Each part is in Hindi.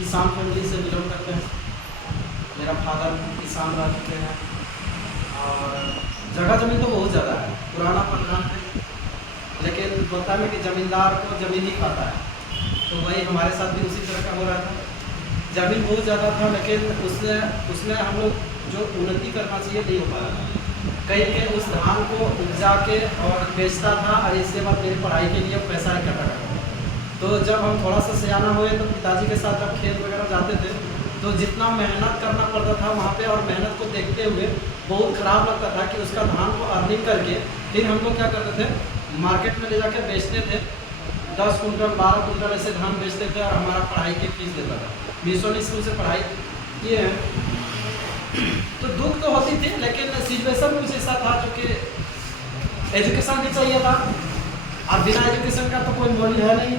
किसान फैमिली से बिलोंग करते हैं। मेरा फादर किसान रह चुके हैं और जगह जमीन तो बहुत ज़्यादा है, पुराना प्रधान है, लेकिन बोलता है कि ज़मींदार को ज़मीन ही खाता है। तो वही हमारे साथ भी उसी तरह का हो रहा था। ज़मीन बहुत ज़्यादा था, लेकिन उसमें हम लोग जो उन्नति करना चाहिए नहीं हो पा रहा था। कहीं के उस धान को उपजा के और बेचता था और इसके बाद मेरी पढ़ाई के लिए पैसा इकट्ठा करता था। तो जब हम थोड़ा सा सयाना हुए तो पिताजी के साथ जब खेत वगैरह जाते थे तो जितना मेहनत करना पड़ता था वहाँ पे, और मेहनत को देखते हुए बहुत ख़राब लगता था कि उसका धान को अर्निंग करके फिर हम लोग क्या करते थे, मार्केट में ले जाकर बेचते थे। 10 कुंटल 12 कुंटल ऐसे धान बेचते थे और हमारा पढ़ाई की फीस देता था। मिशन स्कूल से पढ़ाई किए हैं तो दुख तो होती थी, लेकिन सिचुएशन कुछ ऐसा था जो कि एजुकेशन भी चाहिए था और बिना एजुकेशन का तो कोई मॉडल है नहीं।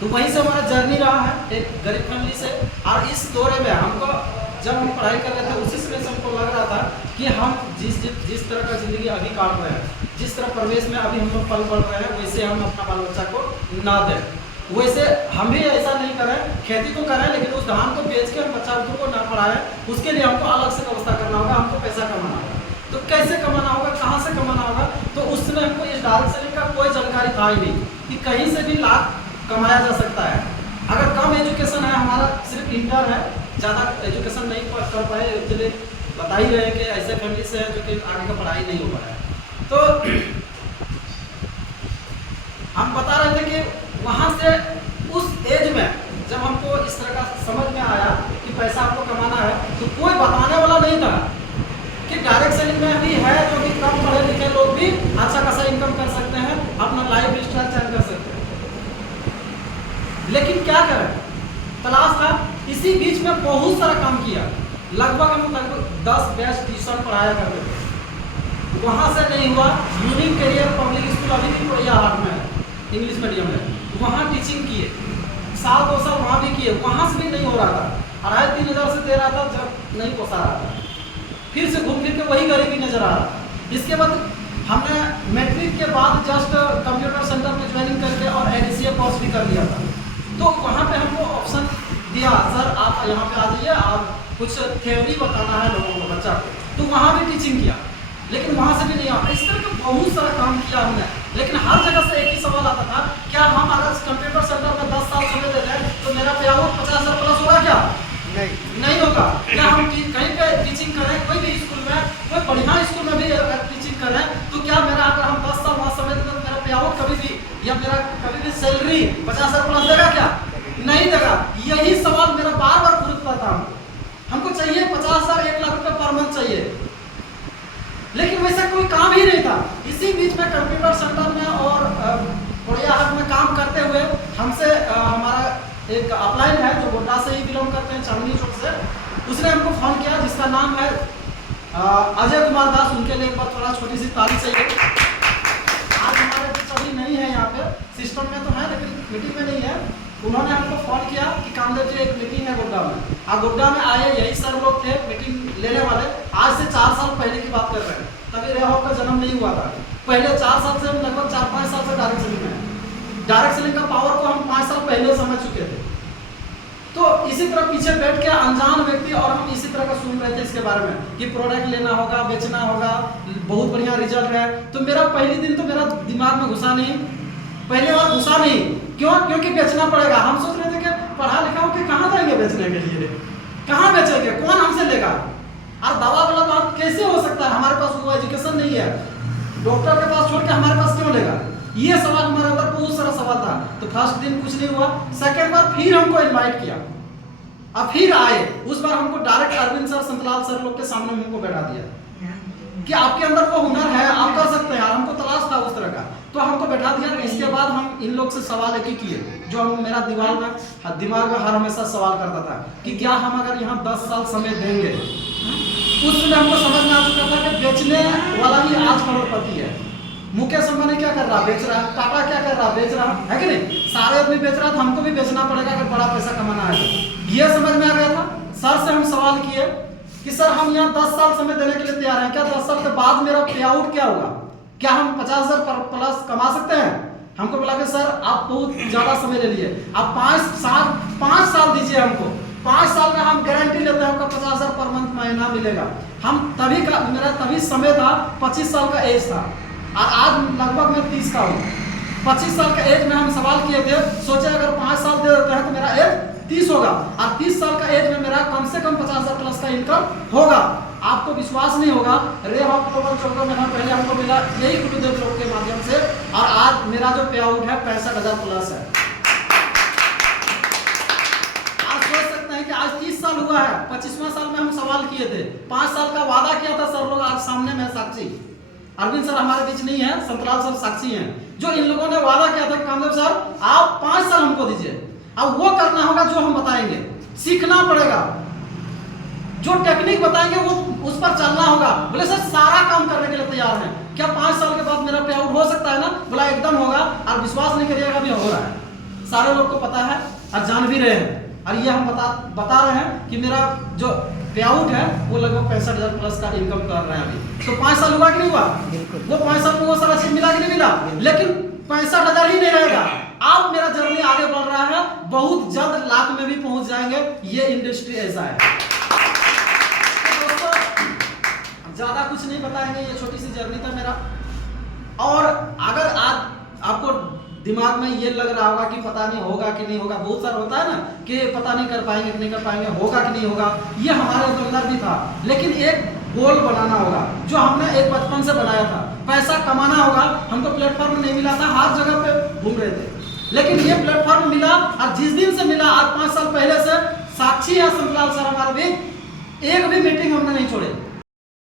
तो वहीं से हमारा जर्नी रहा है एक गरीब फैमिली से। और इस दौरे में हमको, जब हम पढ़ाई कर रहे थे उसी समय से हमको लग रहा था कि हम जिस तरह का ज़िंदगी अभी काट रहे हैं, जिस तरह परिवेश में अभी हम लोग पल बढ़ रहे हैं, वैसे हम अपना बाल बच्चा को ना दें। वैसे हम भी ऐसा नहीं करें, खेती तो करें लेकिन उस धान को बेच के हम बच्चा को ना पढ़ाएं। उसके लिए हमको अलग से व्यवस्था करना होगा, हमको पैसा कमाना होगा। तो कैसे कमाना होगा, कहाँ से कमाना होगा? तो उस समय हमको इस डायरेक्ट सेलिंग का कोई जानकारी था ही नहीं कि कहीं से भी लाभ कमाया जा सकता है। अगर कम एजुकेशन है, हमारा सिर्फ इंटर है, ज़्यादा एजुकेशन नहीं कर पाए, इसलिए बता ही रहे हैं कि ऐसे फैमिली से है जो कि आगे का पढ़ाई नहीं हो पा रहा है। तो हम बता रहे थे कि वहाँ से उस एज में जब हमको इस तरह का समझ में आया कि पैसा आपको कमाना है, तो कोई बताने वाला नहीं था कि डायरेक्ट सेलिंग में भी है जो कि कम पढ़े लिखे लोग भी अच्छा खासा इनकम कर सकते हैं, अपना लाइफ स्टाइल चेंज कर सकते हैं। लेकिन क्या करें, तलाश था। इसी बीच में बहुत सारा काम किया। लगभग हम 10 बैच ट्यूशन पढ़ाया करते थे। वहाँ से नहीं हुआ। यूनिक करियर पब्लिक स्कूल अभी भी कोरिया हाट में है, इंग्लिश मीडियम है, वहाँ टीचिंग किए, 1-2 साल वहाँ भी किए, वहाँ से भी नहीं हो रहा था। 2500-3000 से दे रहा था जब नहीं पोसा रहा था। फिर से घूम फिर के वही गरीबी नजर आ रहा। इसके बाद हमने मैट्रिक के बाद जस्ट कंप्यूटर सेंटर में ज्वाइनिंग करके और एडीसीए कोर्स भी कर लिया था। तो वहाँ पे हमको ऑप्शन दिया, सर आप यहाँ पे आ जाइए, आप कुछ थ्योरी बताना है लोगों को, बच्चा को। तो वहाँ भी टीचिंग किया, लेकिन वहाँ से भी नहीं आ। इस तरह का बहुत सारा काम किया हमने, लेकिन हर जगह से एक ही सवाल आता था, क्या हम अगर कंप्यूटर सेंटर में 10 साल समय दे दें तो मेरा पे आउट 50,000 प्लस होगा क्या? नहीं होगा। क्या हम कहीं पे टीचिंग करें, कोई भी स्कूल में, कोई बढ़िया स्कूल में भी अगर टीचिंग करें, तो क्या मेरा, अगर हम 10 साल वहाँ समय दें तो मेरा पे आउट कभी भी या मेरा कभी भी सैलरी 50,000 प्लस देगा क्या? नहीं देगा। यही सवाल मेरा बार बार पूछता था। हमको चाहिए 50,000, 1 लाख रुपये पर मंथ चाहिए, लेकिन वैसा कोई काम ही नहीं था। इसी बीच में कंप्यूटर सेंटर में और कोरिया हाट में काम करते हुए हमसे हमारा एक अपलाइन है जो गोड्डा से ही बिलोंग करते हैं, चांदनी चौक से। उसने हमको फोन किया, जिसका नाम है अजय कुमार दास। उनके लिए एक बार थोड़ा छोटी सी तारीफ चाहिए। आज हमारे बीच अभी नहीं है, यहाँ पे सिस्टम में तो है लेकिन मीटिंग में नहीं है। उन्होंने हमको फोन किया कि कामदेव जी एक मीटिंग है गोड्डा में। गोड्डा में आए, यही सर लोग थे मीटिंग लेने वाले। आज से 4 साल पहले की बात कर रहे हैं, तभी रेहॉक का जन्म नहीं हुआ था। पहले 4 साल से, लगभग 4-5 साल से डायरेक्ट सेलिंग में है। डायरेक्ट सेलिंग का पावर को हम 5 साल पहले समझ चुके थे। तो इसी तरह पीछे बैठ के अनजान व्यक्ति और हम इसी तरह का सुन रहे थे इसके बारे में कि प्रोडक्ट लेना होगा, बेचना होगा, बहुत बढ़िया रिजल्ट है। तो मेरा पहले दिन तो मेरा दिमाग में घुसा नहीं, पहले बार घुसा नहीं। क्यों? क्योंकि बेचना पड़ेगा। हम सोच रहे थे कि पढ़ा लिखा हो के कहाँ जाएंगे बेचने के लिए, कहाँ बेचेंगे, कौन हमसे लेगा? और दवा वाला बात कैसे हो सकता है? हमारे पास वो एजुकेशन नहीं है, डॉक्टर के पास छोड़ के हमारे पास क्यों लेगा? ये सवाल हमारे अंदर बहुत सारा सवाल था। तो फर्स्ट दिन कुछ नहीं हुआ, सेकेंड बार फिर हमको इनवाइट किया, अब फिर आए। उस बार हमको direct Arvind sir, Santlal sir लोग के सामने हमको बैठा दिया कि आपके अंदर वो हुनर है, आप कर सकते हैं। हमको तलाश था उस तरह का, तो हमको बैठा दिया। इसके बाद हम इन लोग से सवाल एक ही किए, जो हम मेरा दिमाग में हर हमेशा सवाल करता था कि क्या हम अगर यहाँ 10 साल समय देंगे। उस समय हमको समझ में आ चुका था कि बेचने वाला ही आज करोड़पति है। मुकेश अंबानी क्या कर रहा, बेच रहा। टाटा क्या कर रहा, बेच रहा है कि नहीं? सारे आदमी बेच रहा, तो हमको भी बेचना पड़ेगा अगर बड़ा पैसा कमाना है। ये समझ में आ गया था। सर से हम सवाल किए कि सर हम यहाँ 10 साल समय देने के लिए तैयार हैं, क्या 10 साल के बाद मेरा पे आउट क्या होगा? क्या हम 50,000 प्लस कमा सकते हैं? हमको बोला कि सर आप बहुत ज्यादा समय ले लिए, आप 5 साल हमको। 5 साल में हम गारंटी लेते हैं आपका 50,000 पर मंथ महीना मिलेगा। हम तभी का मेरा तभी समय था, 25 साल का एज था और आज लगभग मैं 30 का हूँ। 25 साल का एज में हम सवाल किए थे, सोचे अगर 5 साल दे देते हैं तो मेरा एज 30 होगा और 30 साल का एज में मेरा कम से कम 50,000 प्लस का इनकम होगा। आपको विश्वास नहीं होगा, रेव ऑफ ग्लोबल 14 महीना पहले हमको मिला यही गुरुदेव लोग के माध्यम से और आज मेरा जो पे आउट है 65,000 प्लस है। आज सोच सकते हैं कि आज 30 साल हुआ है, 25वां साल में हम सवाल किए थे, 5 साल का वादा किया था सर लोग, आज सामने में साक्षी अरविंद सर हमारे बीच नहीं है, संतलाल सर साक्षी हैं, जो इन लोगों ने वादा किया था कामदेव सर आप 5 साल हमको दीजिए। अब वो करना होगा जो हम बताएंगे, सीखना पड़ेगा, जो टेक्निक बताएंगे वो उस पर चलना होगा। बोले सर सारा काम करने के लिए तैयार हैं, क्या 5 साल के बाद मेरा पे आउट हो सकता है ना? बोला एकदम होगा और विश्वास नहीं करिएगा भी हो रहा है, सारे लोग को पता है और जान भी रहे हैं और ये हम बता रहे हैं कि मेरा जो पे आउट है वो लगभग 65,000 प्लस का इनकम कर रहे हैं अभी। तो 5 साल हुआ कि नहीं हुआ? वो 5 साल में वो सारा चीज मिला कि नहीं मिला? लेकिन 65,000 ही नहीं रहेगा, आप मेरा जर्नी आगे बढ़ रहा है, बहुत जल्द लाख में भी पहुंच जाएंगे, ये इंडस्ट्री ऐसा है। तो दोस्तों ज्यादा कुछ नहीं बताएंगे, ये छोटी सी जर्नी था मेरा। और अगर आज आपको दिमाग में ये लग रहा होगा कि पता नहीं होगा कि नहीं होगा, बहुत सारा होता है ना कि पता नहीं कर पाएंगे कि नहीं कर पाएंगे, होगा कि नहीं होगा, ये हमारे अंदर भी था। लेकिन एक गोल बनाना होगा जो हमने एक बचपन से बनाया था, पैसा कमाना होगा। हमको प्लेटफॉर्म नहीं मिला था, हर जगह पे घूम रहे थे, लेकिन ये प्लेटफॉर्म मिला और जिस दिन से मिला आज 5 साल पहले से साक्षी है संतलाल सर हमारे भी, एक भी मीटिंग हमने नहीं छोड़े।